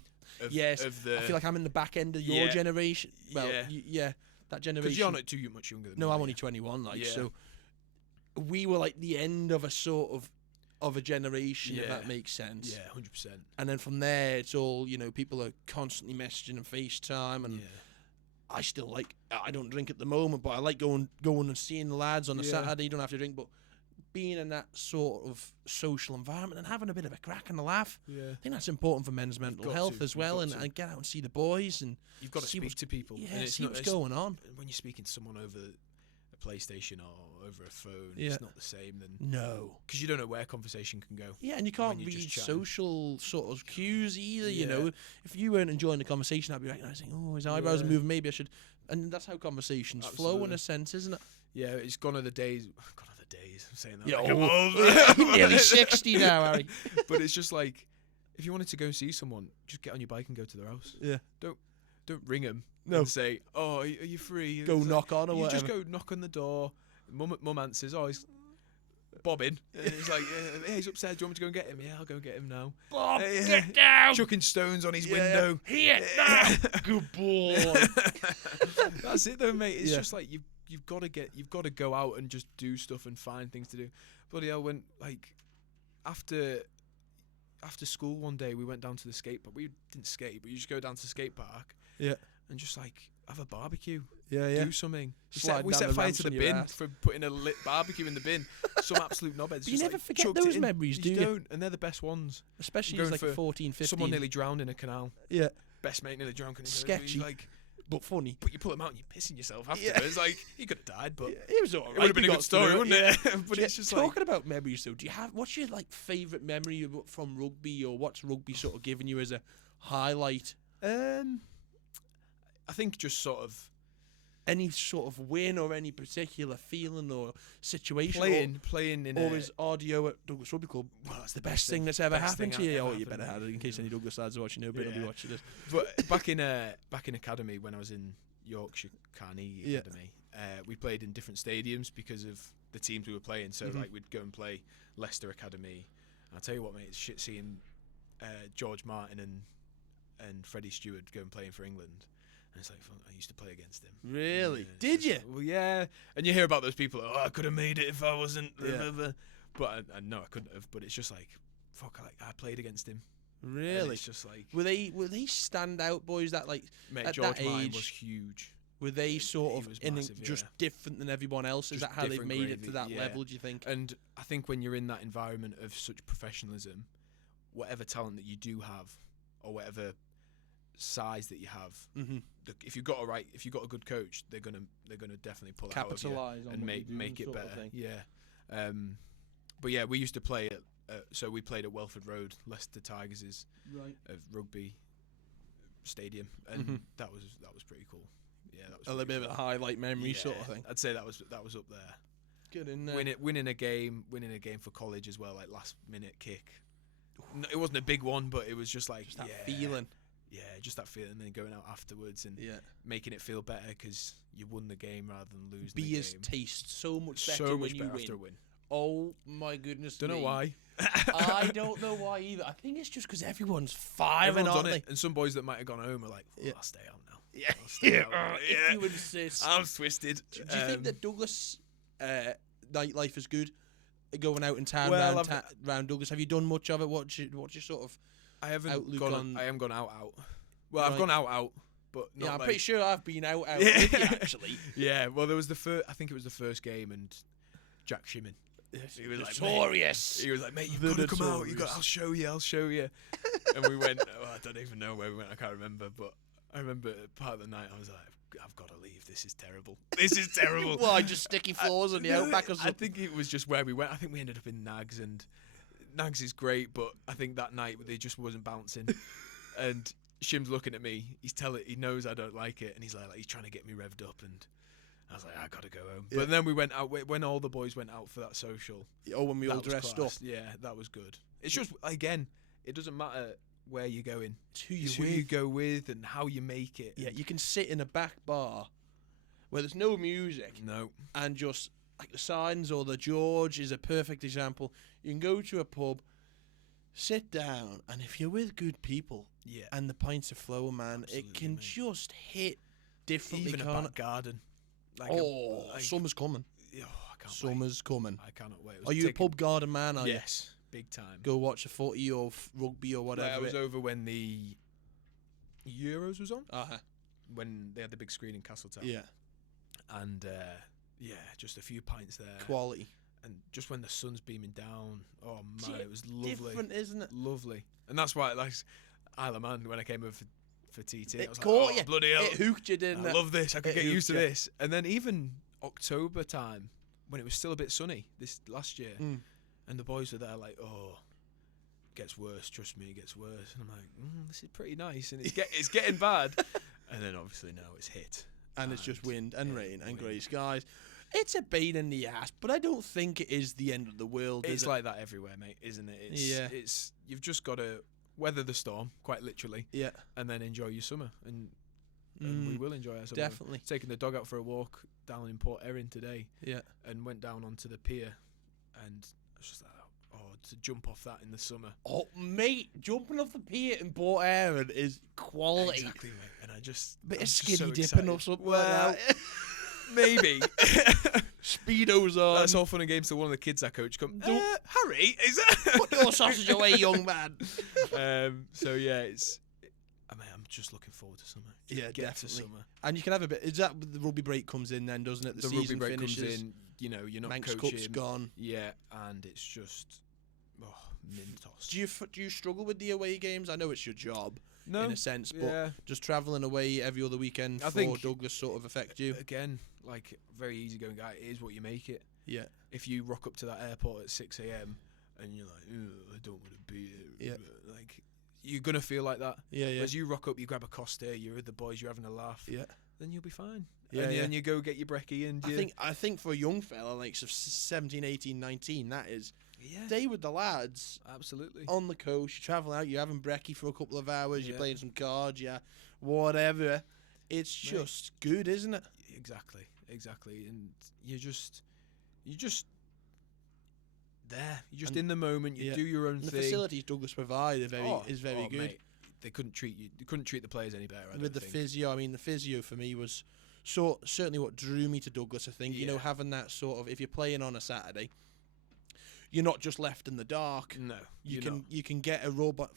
Of, Yes, of the, I feel like I'm in the back end of your Yeah. generation. Well, Yeah. yeah, that generation. because you're not too much younger than No, me. I'm only 21. Like, Yeah. so we were like the end of a sort of a generation, if Yeah. that makes sense. Yeah, 100%. And then from there, it's all, people are constantly messaging and FaceTime, and Yeah. I still like. I don't drink at the moment, but I like going and seeing the lads on a Yeah. Saturday. You don't have to drink, but being in that sort of social environment and having a bit of a crack and a laugh, Yeah. I think that's important for men's mental got health to, as you've well, got and, to. and get out and see the boys and You've got to see speak what's- to people. yeah, and it's see not, what's it's- going on. When you're speaking to someone over a PlayStation or over a phone, Yeah. it's not the same than No. because you don't know where conversation can go. Yeah, and you can't you're just read chatting. social sort of cues either. You Yeah. know, if you weren't enjoying the conversation, I'd be recognizing, oh, his eyebrows are Yeah. moving. Maybe I should. And that's how conversations flow in Absolutely. a sense, isn't it? Yeah, it's gone are the days. Gone are the days. I'm saying that. Yeah, like I'm oh, old. you're nearly 60 now, Harry. But it's just like if you wanted to go see someone, just get on your bike and go to their house. Yeah. Don't ring them. No. And say, oh, are you free? Go It's like, knock on or you whatever. just go knock on the door. Mum answers. Oh, he's bobbing. And it's like, hey, he's upstairs. Do you want me to go and get him? Yeah, I'll go and get him now. Bob, Yeah. get down! Chucking stones on his Yeah. window. Here, now! Good boy. That's it though, mate. It's Yeah. just like you've got to go out and just do stuff and find things to do. Bloody hell, when like after school one day we went down to the skate park. We didn't skate, but you just go down to the skate park. Yeah. And just like have a barbecue. Yeah, Do something. Slide We down set the fire ramps to the on your bin ass. for putting a lit barbecue in the bin. Some absolute knobheads. But you just, never like, forget chucked it those in. memories, do you? Don't, and they're the best ones. Especially Going as like a for 14, 15. Someone nearly drowned in a canal. Yeah, Best mate nearly drowned. Sketchy. Like, but funny. but you pull them out and you're pissing yourself Yeah. afterwards. Like you could have died, but It was alright. it would have been we a got good story, through wouldn't it? But Yeah, it's just like talking about memories though, what's your like favourite memory from rugby, or what's rugby sort of giving you as a highlight? I think just sort of Any sort of win or any particular feeling or situation? playing in or a, is audio at Douglas Rugby Club that's the best thing that's ever best happened thing to you? ever Oh, you happened, better have it in case any Douglas lads are watching. Nobody will be Yeah. watching this. But back in academy when I was in Yorkshire Carnegie Yeah. Academy, we played in different stadiums because of the teams we were playing. So Mhm. like we'd go and play Leicester Academy. I'll tell you what, mate, it's shit seeing George Martin and Freddie Stewart go and playing for England. And it's like, fuck, I used to play against him. Really? Yeah, it's Did just you? like, well, yeah. And you hear about those people. Oh, I could have made it if I wasn't. Yeah. But I know I couldn't have. But it's just like, fuck, I played against him. And Really? it's just like, Were they standout boys that like mate, at George that Martin age, was huge. were they sort he of was in massive, just yeah. different than everyone else? Is Just that how they've different made it to gravy, that yeah. level? Do you think? And I think when you're in that environment of such professionalism, whatever talent that you do have, or whatever size that you have, Mm-hmm. if you've got a good coach, they're gonna definitely pull it out of you Capitalise on and what you're make doing it sort of better. thing. Yeah. But yeah, we used to play at so we played at Welford Road, Leicester Tigers' Right. rugby stadium, and Mhm. that was pretty cool. Yeah, that was A little bit of a highlight memory sort of Yeah, thing. I'd say that was up there. Good in there. Winning a game for college as well, like last minute kick. No, it wasn't a big one, but it was just like Just that yeah, feeling. Yeah, just that feeling, and then going out afterwards and Yeah. making it feel better because you won the game rather than losing Beers the game. taste so much better So when much you better win. after a win. Oh my goodness. Don't know me. why. I don't know why either. I think it's just because everyone's firing, Everyone's aren't on they? it, and some boys that might have gone home are like, Yeah. I'll stay out now. Yeah. I'll stay out. If you insist. I'm twisted. Do you think that Douglas nightlife is good? Going out in town Well, round Douglas. Have you done much of it? What's your sort of I haven't outlook gone. on. I haven't gone out. Well, Right. I've gone out, but not Yeah, I'm like, pretty sure I've been out Yeah. with you, actually. Yeah, well, there was the first. I think it was the first game, and Jack Shimmin. He was like, notorious. He was like, mate, you've The got to come out. You got. notorious. I'll show you. And we went. Oh, I don't even know where we went. I can't remember. But I remember part of the night. I was like, I've got to leave. This is terrible. This is terrible. Why, just sticky floors on the outback or I something? think it was just where we went. I think we ended up in Nags, and Nags is great, but I think that night they just wasn't bouncing. And Shim's looking at me. He knows I don't like it, and he's like he's trying to get me revved up, and I was like, I gotta go home. Yeah. But then we went out when all the boys went out for that social. Oh, when we that all was dressed class. up. Yeah, that was good. It's just again, it doesn't matter where you're going. It's who It's you who with. you go with and how you make it. Yeah, you can sit in a back bar where there's no music No. and just like the Signs or the George is a perfect example. You can go to a pub, sit down, and if you're with good people Yeah. and the pints are flowing, man, it Absolutely, can mate. just hit differently. Even a can't back garden. Like it? Summer's coming. I can't wait. Summer's coming. I cannot wait. It was Are you a taken- pub garden man? Are Yes, big time. you? Go watch a footy or rugby or Like, whatever. I was over when the Euros was on, Uh-huh. when they had the big screen in Castletown. Yeah. And just a few pints there. Quality. And just when the sun's beaming down, oh man, See, it was lovely. Different, isn't it? Lovely. And that's why, like, Isle of Man, when I came over for TT, I It was caught like, oh, you. bloody hell. It hooked you, didn't I it? love this. I could It get used to hooked you. this. And then even October time, when it was still a bit sunny this last year, Mm. and the boys were there like, oh, gets worse, trust me, it gets worse. And I'm like, this is pretty nice. And it's getting bad. And then obviously now it's hit. And it's just wind and rain and wind. grey skies. It's a pain in the ass, but I don't think it is the end of the world. It's is it? like that everywhere, mate, isn't it? It's you've just got to weather the storm, quite literally, Yeah, and then enjoy your summer. And we will enjoy our summer. definitely. Taking the dog out for a walk down in Port Erin today, Yeah, and went down onto the pier, and I was just like, oh, to jump off that in the summer. oh mate, jumping off the pier in Port Erin is quality. Exactly, mate. And I just Bit I'm of just skinny so dipping or excited. something Well, like that. maybe. Speedos on. That's all fun and games till one of the kids I coach come. Don't- Harry, is that? Put your sausage away, young man. So yeah, I'm just looking forward to summer. Just Yeah, get definitely. to summer. And you can have a bit. Is that the rugby break comes in then, doesn't it? The season rugby break finishes. comes in. You know, you're not Manx coaching. Cup's gone. Yeah, and it's just Mintos. Do you struggle with the away games? I know it's your job No, in a sense, but yeah. just travelling away every other weekend I for think- Douglas sort of affect you. Again, like very easy going guy. It is what you make it. Yeah, If you rock up to that airport at 6 a.m. and you're like, I don't want to be here. Yeah. Like you're gonna feel like that. yeah, yeah, As you rock up, you grab a Costa, you're with the boys, you're having a laugh. yeah. Then you'll be fine. Yeah, and, yeah. and you go get your brekkie and you, I think for a young fella like 17, 18, 19, that is yeah, stay with the lads absolutely. on the coast. You travel out, you're having brekkie for a couple of hours, you're Yeah. playing some cards, yeah, whatever. It's Mate. just good, isn't it? Exactly. And you're just there. You're just And- in the moment. You yeah. do your own And the thing. facilities Douglas provide are very good. Mate, they couldn't treat you. They couldn't treat the players any better. I With don't the think. physio, I mean, the physio for me was certainly what drew me to Douglas. I think you know Yeah. having that sort of if you're playing on a Saturday, you're not just left in the dark. No, You you're not. you can get a rub,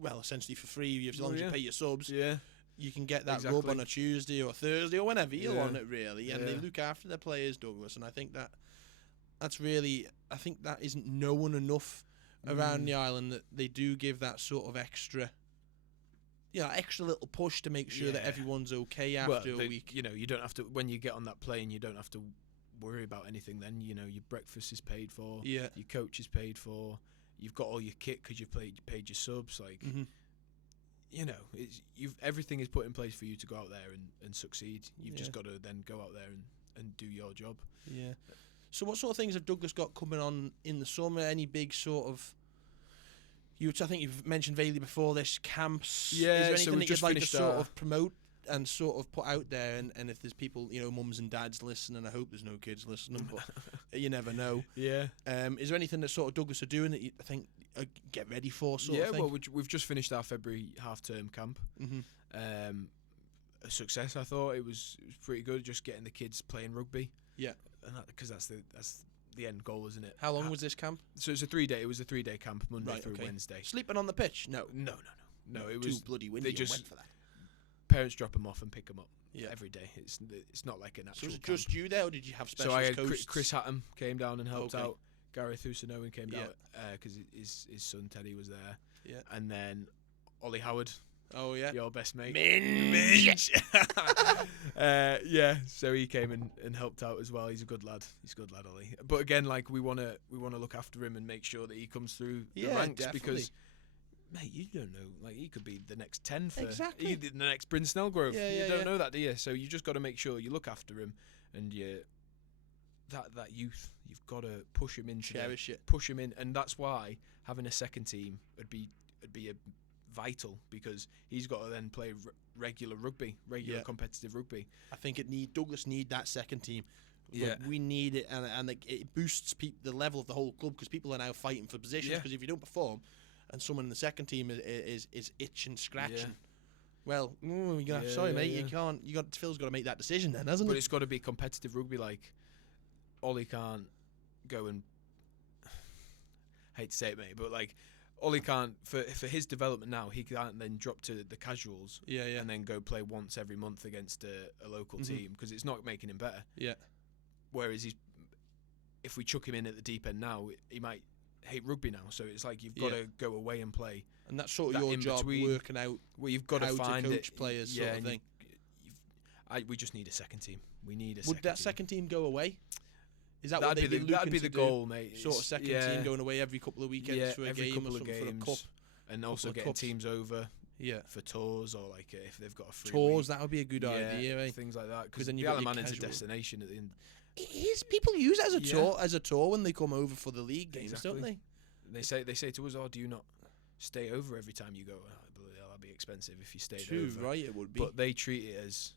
well, essentially for free as long as you yeah. pay your subs. Yeah, You can get that rub Exactly. on a Tuesday or Thursday or whenever you Yeah. want it, really. And they Yeah. look after their players, Douglas. And I think that's really, I think that isn't known enough around the island that they do give that sort of extra little push to make sure that Yeah. everyone's okay after a week. You know, you don't have to when you get on that plane. You don't have to worry about anything. Then you know your breakfast is paid for. Yeah. Your coach is paid for. You've got all your kit because you've paid your subs. Like Mm-hmm. you know, everything is put in place for you to go out there and succeed. You've just Yeah. got to then go out there and do your job. Yeah. So what sort of things have Douglas got coming on in the summer? Any big sort of... I think you've mentioned vaguely before this, camps. Yeah, Is there so anything we've that you'd just like to finished sort our- of promote and sort of put out there? And if there's people, mums and dads listening, I hope there's no kids listening, but you never know. Yeah. Is there anything that sort of Douglas are doing that you think get ready for sort Yeah, of thing? well, we've just finished our February half-term camp. Mm-hmm. A success, I thought. It was pretty good, just getting the kids playing rugby. Yeah. And because that's the end goal, isn't it? How long was this camp? So it's a 3-day. It was a 3-day camp, Monday through okay. Wednesday. Sleeping on the pitch? No, It too was bloody windy. they and just went for that. parents drop them off and pick them up every day. It's not like an actual. So was it camp. just you there, or did you have special So I had coasts? Chris Hatton came down and helped Okay. out. Gareth Owen came down because his son Teddy was there. Yeah. And then Ollie Howard, Oh yeah. your best mate. Minge. So he came and helped out as well. He's a good lad, Ollie. But again, like we wanna look after him and make sure that he comes through the ranks definitely. because, mate, you don't know. Like he could be the next 10 for Exactly. the next Bryn Snellgrove. Yeah, you don't know that, do you? So you just got to make sure you look after him and that youth. You've got to push him in. Cherish it. Push him in, and that's why having a second team would be vital because he's got to then play regular competitive rugby. I think Douglas need that second team. Yeah. But we need it, and it boosts the level of the whole club because people are now fighting for positions. Because if you don't perform, and someone in the second team is itching, scratching, well, sorry, mate, you can't. Phil's got to make that decision then, hasn't But it? it's got to be competitive rugby. Like Ollie can't go and hate to say it, mate, but like Ollie can't for his development now. He can't then drop to the casuals, and then go play once every month against a local team because it's not making him better. Yeah. Whereas if we chuck him in at the deep end now, he might hate rugby now. So it's like you've got to go away and play. And that's sort of your job, working out. Well, you've got how to find coach players, sort of thing. We just need a second team. We need a. Would that second team go away? Is that that'd what that'd be the goal, mate? Sort of second team going away every couple of weekends for a game or something for a cup, and also getting teams over. Yeah, for tours or like if they've got a free tours, that would be a good idea. Eh? Things like that because then the Alaman is a destination at the end. It is. People use it as a tour when they come over for the league games, don't they? They say to us, "Oh, do you not stay over every time you go?" That'll be expensive if you stayed over. Right, it would be. But they treat it as,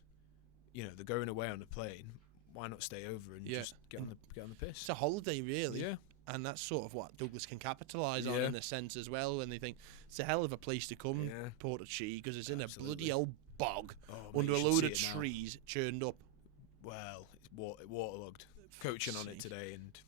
they're going away on a plane. Why not stay over and just get on the piss? It's a holiday, really. Yeah. And that's sort of what Douglas can capitalise on in a sense as well. When they think it's a hell of a place to come, Portachi, because it's in a bloody old bog under a load of trees churned up. Well, it's waterlogged. Coaching on it today and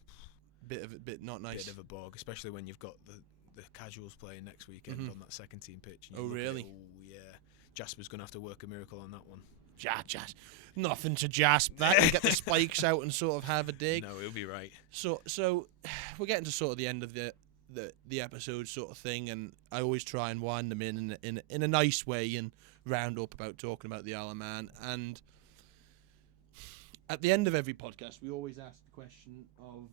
bit not nice. Bit of a bog, especially when you've got the casuals playing next weekend on that second team pitch. Oh, really? Yeah. Jasper's going to have to work a miracle on that one. Jas. Nothing to jasp that. You get the spikes out and sort of have a dig. No, he'll be right. So we're getting to sort of the end of the episode sort of thing, and I always try and wind them in a nice way and round up about talking about the Alaman. And at the end of every podcast, we always ask the question of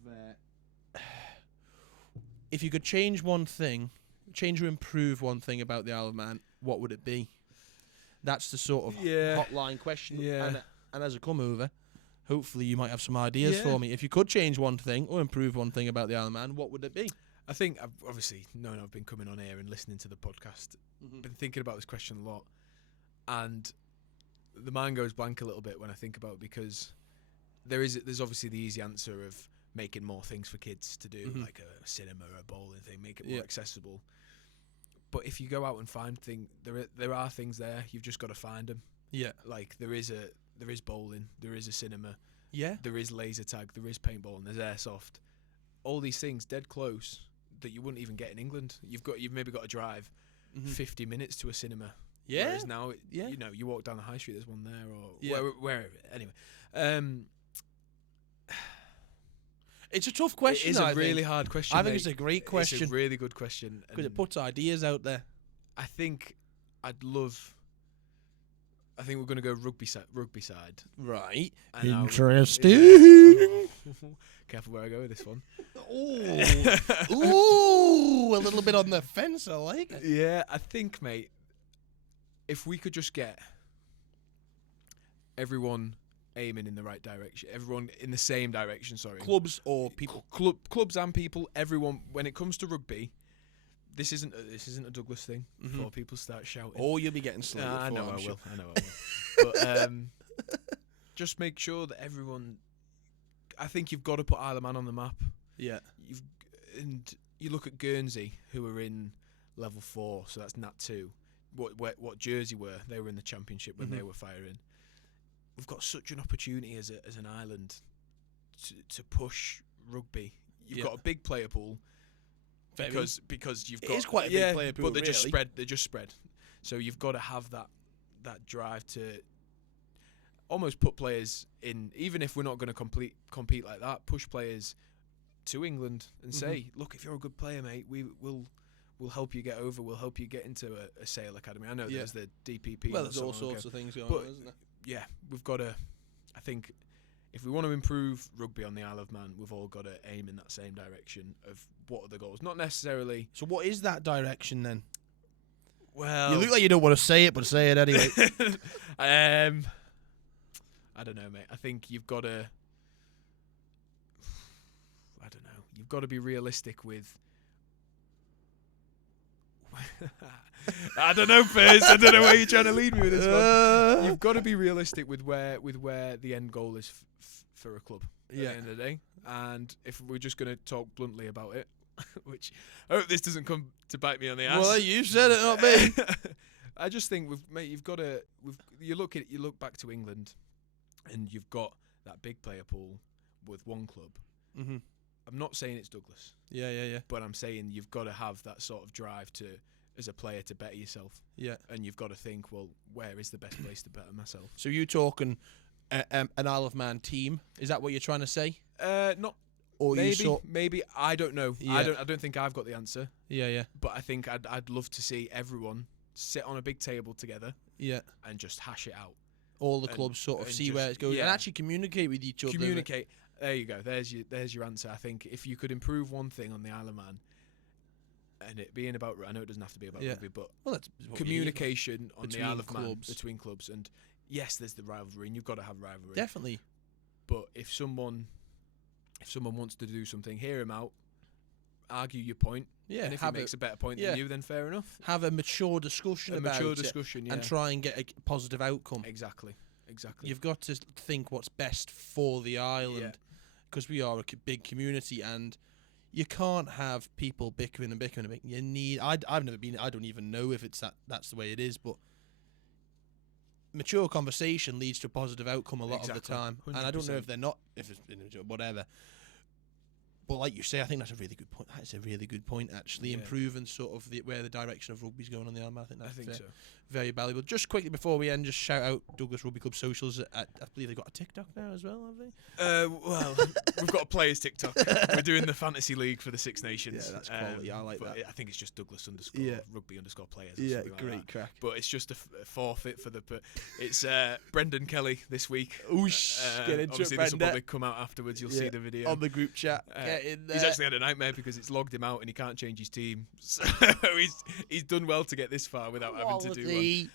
if you could change one thing, change or improve one thing about the Alaman, what would it be? That's the sort of hotline question. Yeah. And as I come over, hopefully you might have some ideas for me. If you could change one thing or improve one thing about the Alaman, what would it be? I think I've been coming on here and listening to the podcast. Been thinking about this question a lot. And the mind goes blank a little bit when I think about it because there's obviously the easy answer of making more things for kids to do, like a cinema or a bowling thing, make it more accessible. But if you go out and find things, there are things there. You've just got to find them. Yeah, like there is bowling, there is a cinema. Yeah, there is laser tag, there is paintball, and there's airsoft. All these things dead close that you wouldn't even get in England. You've maybe got to drive 50 minutes to a cinema. Yeah, whereas now you walk down the high street, there's one there or wherever. Anyway, it's a tough question. It's a really hard question. I think it's a great question. It's a really good question because it puts ideas out there. I think we're going to go rugby side. Right. Interesting. Careful where I go with this one. Ooh, a little bit on the fence. I like it. Yeah, I think, mate, if we could just get everyone aiming in the right direction, everyone in the same direction, sorry. Clubs or people? Clubs and people, everyone. When it comes to rugby, this isn't a Douglas thing before people start shouting. Oh, you'll be getting slated. I know I will. But just make sure that everyone. I think you've got to put Isle of Man on the map. Yeah. And you look at Guernsey, who are in level 4, so that's Nat 2. What Jersey were? They were in the championship when they were firing. We've got such an opportunity as an island to push rugby, you've got a big player pool because you've got it is quite a big player pool, but they're just really. spread. They're just spread. So you've got to have that drive to almost put players in, even if we're not going to compete like that. Push players to England and say, look, if you're a good player, mate, we'll help you get over. We'll help you get into a Sale Academy. I know there's the DPP. Well, there's all sorts of things going on, isn't there? Yeah, we've got to. I think if we want to improve rugby on the Isle of Man, we've all got to aim in that same direction of what are the goals. Not necessarily. So what is that direction then? Well, you look like you don't want to say it, but say it anyway. I don't know, mate. I think you've got to. I don't know. You've got to be realistic with. I don't know, Piers. I don't know where you're trying to lead me with this one. You've got to be realistic with where the end goal is for a club at the end of the day. And if we're just going to talk bluntly about it, which I hope this doesn't come to bite me on the ass. Well, you said it, not me. I just think you've got to. You look back to England, and you've got that big player pool with one club. Mm-hmm. I'm not saying it's Douglas. Yeah. But I'm saying you've got to have that sort of drive to, as a player, to better yourself. Yeah. And you've got to think, well, where is the best place to better myself? So you talking an Isle of Man team? Is that what you're trying to say? Not. Or maybe I don't know. Yeah. I don't think I've got the answer. Yeah. But I think I'd love to see everyone sit on a big table together. Yeah. And just hash it out. All the clubs sort of see where it's going and actually communicate with each other. Communicate. There you go. There's your answer. I think if you could improve one thing on the Isle of Man, and it being about, I know it doesn't have to be about rugby, but that's communication on the Isle of clubs. Man between clubs, and yes, there's the rivalry, and you've got to have rivalry. Definitely. But if someone wants to do something, hear him out, argue your point. Yeah, and if he makes a better point than you, then fair enough. Have a mature discussion about it, and try and get a positive outcome. Exactly. You've got to think what's best for the island, because we are a big community, and you can't have people bickering. You need. I've never been. I don't even know if it's that's the way it is, but mature conversation leads to a positive outcome a lot of the time. 100%. And I don't know if they're not, if it's whatever. But like you say, I think that's a really good point. That's a really good point, actually. Yeah. Improving sort of where the direction of rugby's going on the Isle. I think that's very valuable. Just quickly before we end, just shout out Douglas Rugby Club socials. I believe they've got a TikTok now as well, have they? Well, we've got a players TikTok. We're doing the fantasy league for the Six Nations. Yeah, that's quality. I like that. I think it's just Douglas _rugby _players. Yeah, great crack. But it's just a forfeit for the. It's Brendan Kelly this week. Get into obviously, this will probably come out afterwards. You'll see the video on the group chat. Get in there. He's actually had a nightmare because it's logged him out and he can't change his team. So he's done well to get this far without having to do one.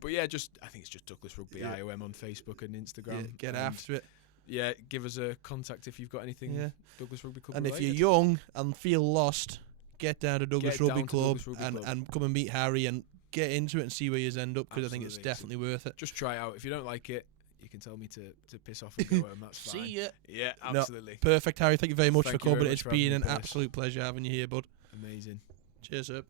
But yeah, I think it's just Douglas Rugby IOM on Facebook and Instagram. Yeah, get after it. Yeah, give us a contact if you've got anything. Yeah. Douglas Rugby Club. And related. if you're young and feel lost, get down to Douglas Rugby Club and come and meet Harry and get into it and see where you end up, because I think it's definitely worth it. Just try out. If you don't like it, you can tell me to piss off and go home. That's fine. See ya. Yeah, absolutely. No, perfect, Harry. Thank you very much for coming. It's been an absolute pleasure having you here, bud. Amazing. Cheers, sir.